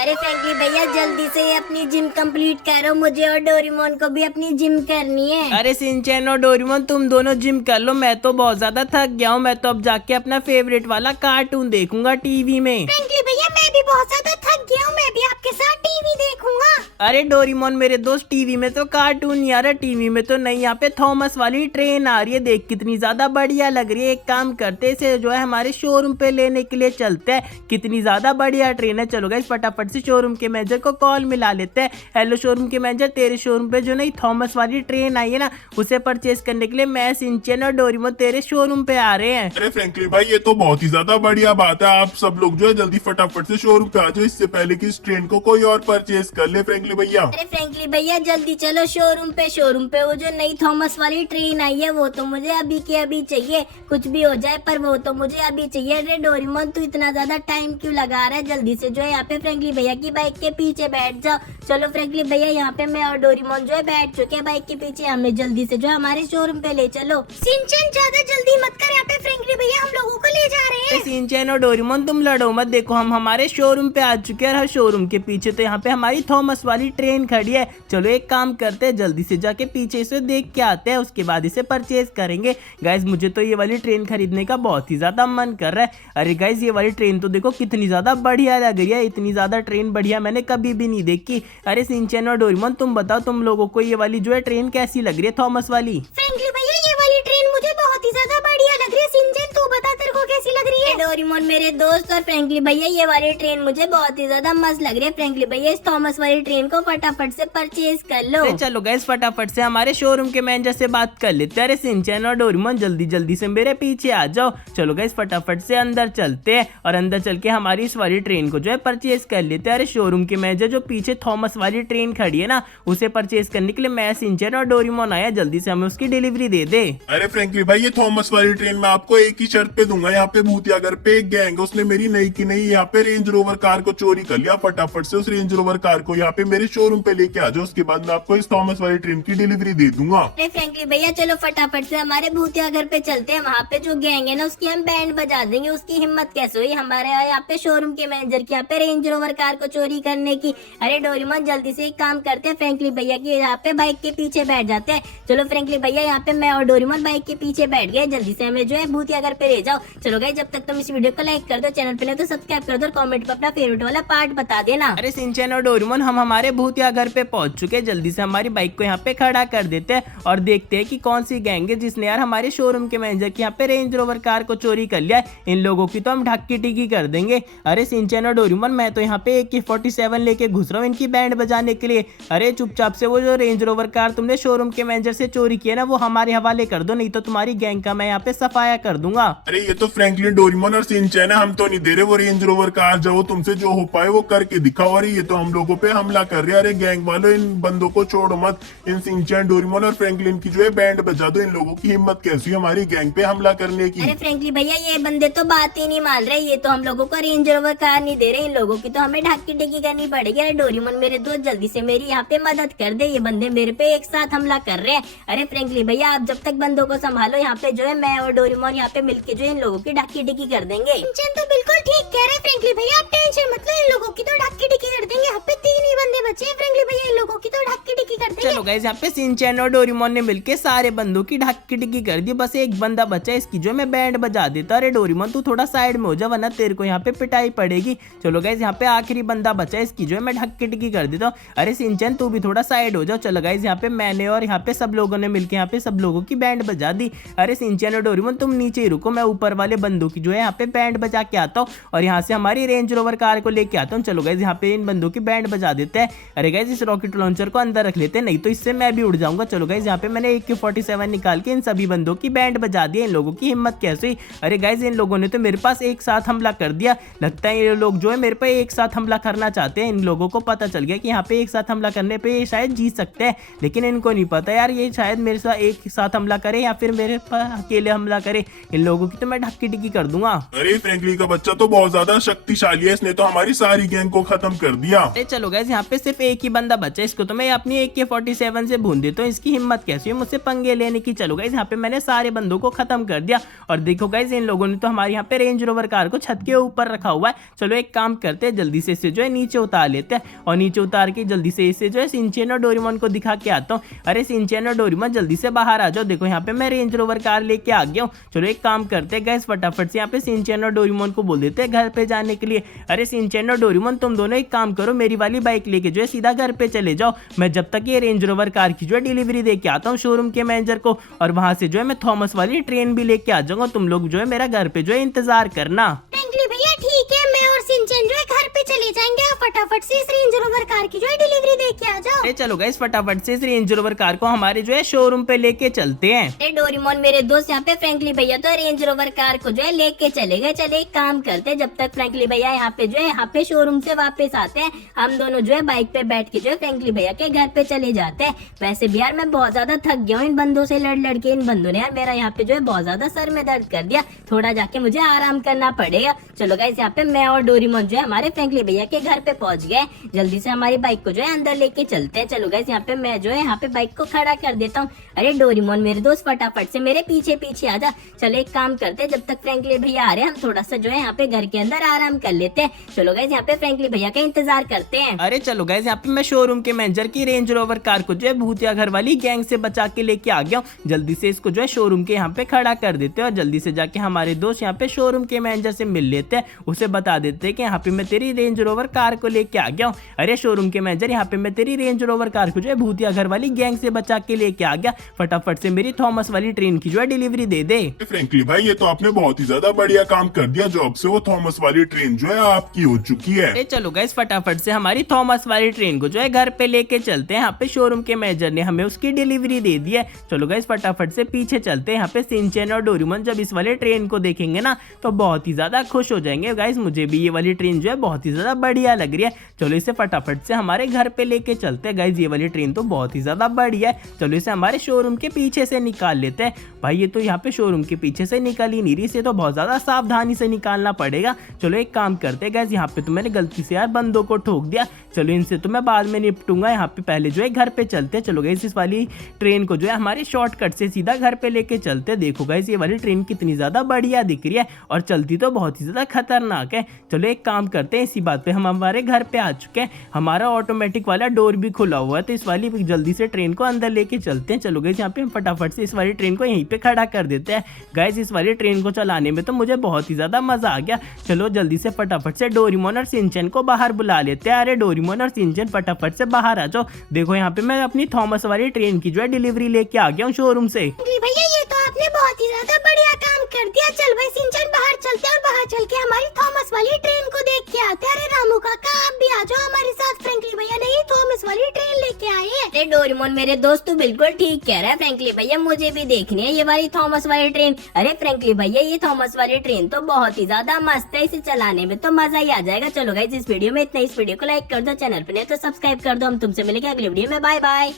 अरे फ्रैंकली भैया जल्दी से अपनी जिम कंप्लीट करो, मुझे और डोरेमोन को भी अपनी जिम करनी है। अरे सिंचैन और डोरेमोन तुम दोनों जिम कर लो, मैं तो बहुत ज्यादा थक गया हूँ। मैं तो अब जाके अपना फेवरेट वाला कार्टून देखूंगा टीवी में। फ्रैंकली भैया मैं भी बहुत ज्यादा थक गया हूँ, मैं भी आपके साथ टीवी देखूंगा। अरे डोरेमोन मेरे दोस्त, टीवी में तो कार्टून नहीं आ रहा, टीवी में तो नहीं, यहाँ पे थॉमस वाली ट्रेन आ रही है। देख कितनी ज्यादा बढ़िया लग रही है। एक काम करते इसे जो है हमारे शोरूम पे लेने के लिए चलते हैं। कितनी ज्यादा बढ़िया ट्रेन है। चलो गाइस फटाफट से शोरूम के मैनेजर को कॉल मिला लेते हैं। हेलो शोरूम के मैनेजर, तेरे शोरूम पे जो नहीं थॉमस वाली ट्रेन आई है ना, उसे परचेज करने के लिए मैं, सिंचैन और डोरेमोन तेरे शोरूम पे आ रहे हैं। अरे फ्रैंकली भाई ये तो बहुत ही ज्यादा बढ़िया बात है। आप सब लोग जो है जल्दी फटाफट से शोरूम पे आ जाओ, इससे पहले कि इस ट्रेन को कोई और परचेज कर ले। फ्रैंकली भैया अरे फ्रैंकली भैया जल्दी चलो शोरूम पे। शोरूम पे वो जो नई थॉमस वाली ट्रेन आई है वो तो मुझे अभी के अभी चाहिए, कुछ भी हो जाए पर वो तो मुझे अभी चाहिए। अरे डोरेमोन तू इतना ज्यादा टाइम क्यों लगा रहा है, जल्दी से जो है यहाँ पे फ्रैंकली भैया की बाइक के पीछे बैठ जाओ। चलो फ्रैंकली भैया यहाँ पे मैं और डोरेमोन जो है बैठ चुके हैं बाइक के पीछे, हमें जल्दी से जो है हमारे शोरूम पे ले चलो। सिंचैन ज्यादा जल्दी मत कर, यहाँ पे फ्रैंकली भैया हम लोगों को ले जा रहे हैं। सिंचैन और डोरेमोन तुम लड़ो मत, देखो हम हमारे शोरूम पे आ चुके हैं और शोरूम के पीछे तो यहाँ पे हमारी थॉमस वाली ट्रेन खड़ी है। चलो एक काम करते हैं, जल्दी से जाके पीछे इसे देख के आते हैं, उसके बाद इसे परचेज करेंगे। गाइज मुझे तो ये वाली ट्रेन खरीदने का बहुत ही ज्यादा मन कर रहा है। अरे गाइज ये वाली ट्रेन तो देखो कितनी ज्यादा बढ़िया लग रही है। इतनी ज्यादा ट्रेन बढ़िया मैंने कभी भी नहीं देखी। अरे सिंचैन और डोरेमोन तुम बताओ, तुम लोगों को ये वाली जो है ट्रेन कैसी लग रही है, थॉमस वाली? फ्रैंकली भैया ये वाली ट्रेन मुझे बहुत ही ज्यादा बढ़िया लग रही है। सिंचैन तू बता तेरे को कैसी लग रही है? डोरेमोन मेरे दोस्त और फ्रैंकली भैया ये वाली ट्रेन मुझे बहुत ही ज्यादा मस्त लग रही है। फ्रैंकली भैया इस थॉमस वाली ट्रेन को फटाफट से परचेज कर लो। चलो गाइस फटाफट से हमारे शोरूम के मैनेजर से बात कर लेते हैं। अरे सिंचैन और डोरेमोन जल्दी जल्दी से मेरे पीछे आ जाओ। चलो गाइस फटाफट से अंदर चलते हैं और अंदर चल के हमारी इस वाली ट्रेन को जो है परचेज कर लेते हैं। अरे शोरूम के मैनेजर जो पीछे थॉमस वाली ट्रेन खड़ी है ना, उसे परचेज करने के लिए मैं, सिंचैन और डोरेमोन आया। जल्दी से हमें उसकी डिलीवरी दे दे। अरे फ्रैंकली भाई ये थॉमस वाली ट्रेन मैं आपको एक ही शर्त पे दूंगा। यहाँ पे भूतिया घर पे एक गैंग है, उसने मेरी नई की नई यहाँ पे रेंज रोवर कार को चोरी कर लिया। फटाफट से उस रेंज रोवर कार को यहाँ पे मेरे शोरूम पे लेके आ जाओ, उसके बाद मैं आपको इस थॉमस वाली ट्रेन की डिलीवरी दे दूंगा। अरे फ्रैंकली भैया चलो फटाफट से हमारे भूतिया घर पे चलते हैं। वहाँ पे जो गैंग है ना उसकी हम बैंड बजा देंगे। उसकी हिम्मत कैसे हुई हमारे यहाँ पे शोरूम के मैनेजर की यहाँ पे रेंज रोवर कार को चोरी करने की। अरे डोरेमोन जल्दी से एक काम करते हैं, फ्रैंकली भैया की यहाँ पे बाइक के पीछे बैठ जाते हैं। चलो फ्रैंकली भैया यहाँ पे मैं और डोरेमोन बाइक के पीछे बैठ गए। जल्दी से हमें जो है भूतिया घर पे ले जाओ। चलो गाइस जब तक तुम इस वीडियो को लाइक कर दो, चैनल पे नहीं तो सब्सक्राइब कर दो और कमेंट पे अपना फेवरेट वाला पार्ट बता देना। अरे सिंचैन और डोरेमोन हम हमारे भूतिया घर पे पहुंच चुके हैं। जल्दी से हमारी बाइक को यहाँ पे खड़ा कर देते हैं और देखते हैं कि कौन सी गैंग है जिसने यार हमारे शोरूम के मैनेजर की यहाँ पे रेंज रोवर कार को चोरी कर लिया है। इन लोगों की तो हम ढक्की टिकी कर देंगे। अरे सिंचैन और डोरेमोन मैं तो यहाँ पे AK-47 लेके घुस रहा हूँ इनकी बैंड बजाने के लिए। अरे चुपचाप से वो जो रेंज रोवर कार तुमने शोरूम के मैनेजर से चोरी की है ना, वो हमारे हवाले कर दो, नहीं तो तुम्हारी गैंग का मैं यहाँ पे सफाया कर दूंगा। अरे ये तो फ्रैंकलिन, डोरेमोन और सिंचैन है, हम तो नहीं दे रहे वो रेंज रोवर कार। जाओ तुमसे जो हो पाए वो करके दिखाओ। अरे ये तो हम लोगों पे हमला कर रहे हैं। अरे गैंग वालों इन बंदों को छोड़ो मत। इन सिंचैन, डोरेमोन और फ्रैंकलिन की जो है बैंड बजा दो। इन लोगों की हिम्मत कैसी है हमारी गैंग पे हमला करने की। अरे फ्रैंकली भैया ये बंदे तो बात ही नहीं मान रहे, ये तो हम लोगों को रेंज रोवर कार नहीं दे रहे। इन लोगों की तो हमें ढक्की टिकी करनी पड़ेगी। अरे डोरेमोन मेरे दोस्त जल्दी से मेरी यहाँ पे मदद कर दे, ये बंदे मेरे पे एक साथ हमला कर रहे हैं। अरे फ्रैंकली भैया आप जब तक बंदों को संभालो, यहाँ पे जो है मैं और डोरेमोन यहाँ पे मिलके जो इन लोगों की ढक्की टिकी कर देंगे। तो बिल्कुल ठीक कह रहे फ्रैंकली भैया, आप टेंशन मत लो, इन लोगों की तो ढक्की टिकी कर देंगे। यहाँ पे 3 ही बंदे बचे हैं फ्रैंकली भैया, इन लोगों की तो ढक्की टिकी कर देंगे। चलो गाइस यहाँ पे सिंचैन और डोरेमोन ने मिलके सारे बंदों की ढक्की टिकी कर दी। बस एक बंदा बचा है, इसकी जो मैं बैंड बजा देता। अरे डोरेमोन तू थोड़ा साइड में हो जा वरना तेरे को यहाँ पे पिटाई पड़ेगी। चलो गाइस यहाँ पे आखिरी बंदा बचा है, इसकी जो है मैं ढक्की टिकी कर देता हूँ। अरे सिंचैन तू भी थोड़ा साइड हो जाओ। चलो गाइस यहाँ पे मैंने और यहाँ पे सब लोगों ने मिलके यहाँ पे सब लोगों की बैंड बजा दी। अरे सिंचैन और डोरेमोन तुम नीचे ही रुको, मैं ऊपर वाले बंदों की जो है यहाँ पे बैंड बजा के आता हूँ और यहाँ से हमारी रेंज रोवर कार को लेके आता हूँ। चलो गाइस यहाँ पे इन बंदों की बैंड बजा देते हैं। अरे गाइस इस रॉकेट लॉन्चर को अंदर रख लेते हैं, नहीं तो इससे मैं भी उड़ जाऊंगा। चलो गाइस यहाँ पे मैंने AK-47 निकाल के इन सभी बंदों की बैंड बजा दी। इन लोगों की हिम्मत कैसे हुई? अरे गाइस इन लोगों ने तो मेरे पास एक साथ हमला कर दिया। लगता है ये लोग जो है मेरे पे एक साथ हमला करना चाहते हैं। इन लोगों को पता चल गया कि यहाँ पे एक साथ हमला करने पे ये शायद जीत सकते हैं, लेकिन इनको नहीं पता यार ये शायद मेरे साथ एक साथ हमला करे या फिर मेरे पर अकेले हमला करे। इन लोगों की तो मैं ढक्की टिकी कर दूंगा। अरे फ्रैंकली का बच्चा तो बहुत ज्यादा शक्तिशाली है, इसने तो हमारी सारी गैंग को खत्म कर दिया। अरे चलो गाइस यहाँ पे सिर्फ एक ही बंदा बचा है, इसको तो मैं अपनी AK-47 7 से भून देता हूँ। इसकी हिम्मत कैसी है मुझसे पंगे लेने की। चलो गाइस यहाँ पे मैंने सारे बंदों को खत्म कर दिया और देखो गाइस इन लोगों ने तो हमारे यहाँ पे रेंज रोवर कार को छत के ऊपर रखा हुआ है। चलो एक काम करते हैं, जल्दी से इसे जो है नीचे उतार लेते हैं और नीचे उतार के जल्दी से इसे जो है शिनचैन और डोरेमोन को दिखा के आता हूँ। अरे शिनचैन और डोरेमोन जल्दी से बाहर आ जाओ, देखो यहाँ पे मैं रेंज रोवर कार लेके आ गया हूँ। चलो एक काम करते हैं गाइस, फटाफट से यहाँ पे शिनचैन और डोरेमोन को बोल देते हैं घर पे जाने के लिए। अरे शिनचैन और डोरेमोन तुम दोनों एक काम करो, मेरी वाली बाइक लेके जो है सीधा घर पे चले जाओ। मैं जब तक ये रेंज रोवर कार की जो है डिलीवरी दे के आता हूँ शोरूम के मैनेजर को, और वहां से जो है मैं थॉमस वाली ट्रेन भी लेके आ जाऊंगा। तुम लोग जो है मेरा घर पे जो है इंतजार करना। फ्रैंकली भैया ठीक है, मैं और शिनचैन जो है घर पे चले जाएंगे। आप फटाफट से इस रेंज रोवर कार की जो है डिलीवरी दे के आ जाओ। अरे चलो गाइस फटाफट से इस रेंज रोवर कार को हमारे जो है शोरूम पे लेके चलते हैं। अरे डोरेमोन मेरे दोस्त यहाँ पे फ्रैंकली भैया तो रेंज रोवर कार को जो है लेके चले गए। चले एक काम करते हैं, जब तक फ्रैंकली भैया यहाँ पे जो है यहाँ पे शोरूम से वापस आते हैं, हम दोनों जो है बाइक पे बैठ के जो है फ्रैंकली भैया के घर पे चले जाते हैं। वैसे भी यार मैं बहुत ज्यादा थक गया हूँ इन बंदों से लड़ के। इन बंदों ने यार मेरा यहाँ पे जो है बहुत ज्यादा सर में दर्द कर दिया, थोड़ा जाके मुझे आराम करना पड़ेगा। चलो गाइस यहाँ पे मैं और डोरेमोन जो है हमारे फ्रैंकली भैया के घर पे पहुंच गए। जल्दी से हमारी बाइक को जो है अंदर लेके चलते हैं। चलो गाइस यहाँ पे मैं जो है यहाँ पे बाइक को खड़ा कर देता हूँ। अरे डोरेमोन मेरे दोस्त फटाफट से मेरे पीछे पीछे आ जा। चलो एक काम करते हैं, जब तक फ्रैंकली भैया आ रहे हैं हम थोड़ा सा जो है यहाँ पे घर के अंदर आराम कर लेते हैं। चलो गाइस यहाँ पे फ्रैंकली भैया का इंतजार करते हैं। अरे चलो गाइस यहाँ पे मैं शोरूम के मैनेजर की रेंज रोवर कार को जो है भूतिया घर वाली गैंग से बचा के लेके आ गया हूँ। जल्दी से इसको जो है शोरूम के यहाँ पे खड़ा कर देते हैं और जल्दी से जाके हमारे दोस्त यहाँ पे शोरूम के मैनेजर से मिल लेते हैं। उसे बता देते हैं कि यहाँ पे मैं तेरी रेंज रोवर कार को लेके आ गया हूँ। अरे शोरूम के मैनेजर यहाँ पे मैं तेरी रेंज रोवर कार को जो है भूतिया घर वाली गैंग से बचा के लेके आ गया, फटाफट से मेरी थॉमस वाली ट्रेन की जो है डिलीवरी दे दे। फ्रैंकली भाई ये तो आपने बहुत ही ज्यादा बढ़िया काम कर दिया, जॉब से वो थॉमस वाली ट्रेन जो है आपकी हो चुकी है। अरे चलो गाइस फटाफट से हमारी थॉमस वाली ट्रेन को जो है घर पे लेके चलते हैं। यहाँ पे शोरूम के मैनेजर ने हमें उसकी डिलीवरी दे दी है। चलो गाइस फटाफट से पीछे चलते हैं। यहाँ पे शिनचैन और डोरेमोन जब इस वाले ट्रेन को देखेंगे ना तो बहुत ही ज्यादा खुश हो जाएंगे। गाइस मुझे भी ये वाली ट्रेन जो है बहुत ही ज्यादा बढ़िया लग रही है। चलो इसे फटाफट से हमारे घर पे लेके चलते हैं। गाइस ये वाली ट्रेन तो बहुत ही ज्यादा बढ़िया है। चलो इसे हमारे शोरूम के पीछे से निकाल लेते हैं। भाई ये तो यहाँ पे शोरूम के पीछे से निकल ही नहीं रही, इसे तो बहुत ज्यादा सावधानी से निकालना पड़ेगा। चलो एक काम करते हैं गाइस, यहाँ पे तो मैंने गलती से यार बंदों को ठोक दिया। चलो इनसे तो मैं बाद में निपटूंगा। यहाँ पे पहले जो है घर पे चलते हैं। चलो गाइस इस वाली ट्रेन को जो है हमारे शॉर्टकट से सीधा घर पे लेके चलते हैं। देखो गाइस ये वाली ट्रेन कितनी ज्यादा बढ़िया दिख रही है और चलती तो बहुत ही ज्यादा खतरनाक है। चलो एक काम करते हैं, इसी बात पे हम हमारे घर पे आ चुके हैं। हमारा ऑटोमेटिक वाला डोर भी खुला हुआ है, तो इस वाली जल्दी से ट्रेन को अंदर लेके चलते हैं। चलो गाइस यहाँ पे हम फटाफट से इस वाली ट्रेन को यहीं पे खड़ा कर देते हैं। गाइस इस वाली ट्रेन को चलाने में तो मुझे बहुत ही ज्यादा मजा आ गया। चलो जल्दी से फटाफट से डोरेमोन और शिनचैन को बाहर बुला लेते हैं। अरे डोरेमोन और शिनचैन फटाफट से बाहर आ जाओ। देखो यहाँ पे मैं अपनी थॉमस वाली ट्रेन की जो है डिलीवरी लेके आ गया हूँ शोरूम से। फ्रैंकली भैया ये तो आपने बहुत ही ज्यादा बढ़िया काम कर दिया। चल भाई शिनचैन बाहर चलते हैं और बाहर चल के हमारी थॉमस वाली ट्रेन को देख के आते हैं। अरे रामू काका आप भी आ जाओ हमारे साथ, फ्रैंकली भैया ने ही थॉमस वाली ट्रेन लेके आए हैं। अरे डोरेमोन मेरे दोस्त तू बिल्कुल ठीक कह रहा है। फ्रैंकली भैया मुझे भी देखनी है ये वाली थॉमस वाली ट्रेन। अरे फ्रैंकली भैया ये थॉमस वाली ट्रेन तो बहुत ही ज्यादा मस्त है, इसे चलाने में तो मजा ही आ जाएगा। चलो गाइस इस वीडियो में इतना, इस वीडियो को लाइक कर दो, चैनल पे नहीं तो सब्सक्राइब कर दो। हम तुमसे मिलेंगे अगली वीडियो में, बाय बाय।